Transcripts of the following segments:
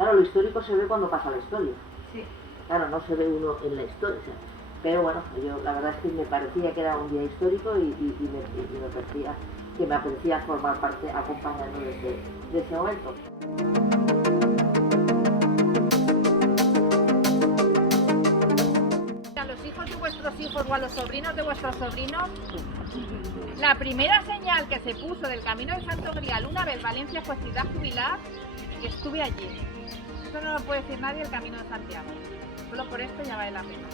Claro, lo histórico se ve cuando pasa la historia. Sí. Claro, no se ve uno en la historia. O sea, pero bueno, yo la verdad es que me parecía que era un día histórico y me parecía que me apetecía formar parte acompañando de ese momento. A los hijos de vuestros hijos o a los sobrinos de vuestros sobrinos, la primera señal que se puso del Camino del Santo Grial una vez Valencia fue ciudad jubilar, y estuve allí. Eso no lo puede decir nadie el Camino de Santiago. Solo por esto ya vale la pena.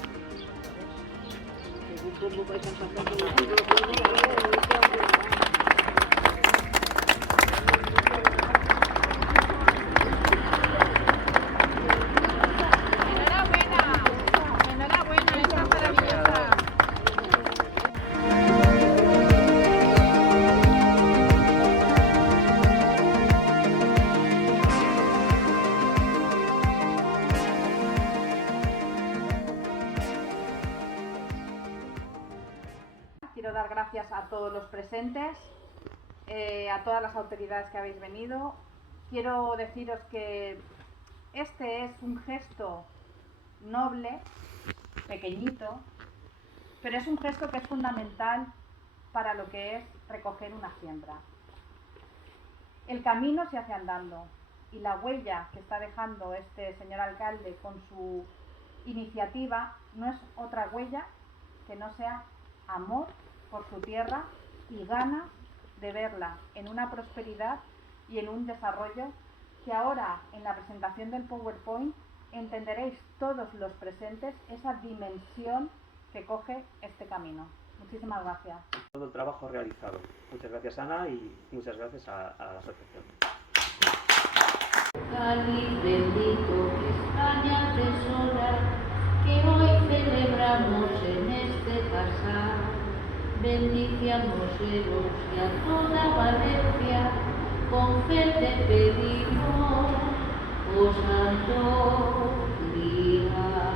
Enhorabuena, esta es maravillosa. Quiero dar gracias a todos los presentes, a todas las autoridades que habéis venido. Quiero deciros que este es un gesto noble, pequeñito, pero es un gesto que es fundamental para lo que es recoger una siembra. El camino se hace andando y la huella que está dejando este señor alcalde con su iniciativa no es otra huella que no sea amor por su tierra y ganas de verla en una prosperidad y en un desarrollo que ahora en la presentación del PowerPoint entenderéis todos los presentes esa dimensión que coge este camino. Muchísimas gracias. Todo el trabajo realizado. Muchas gracias, Ana, y muchas gracias a la asociación. Cáliz bendito que España atesora, que hoy celebramos en este casar. Bendice a Moseros y a toda Valencia, con fe te pedimos, oh Santo Grial.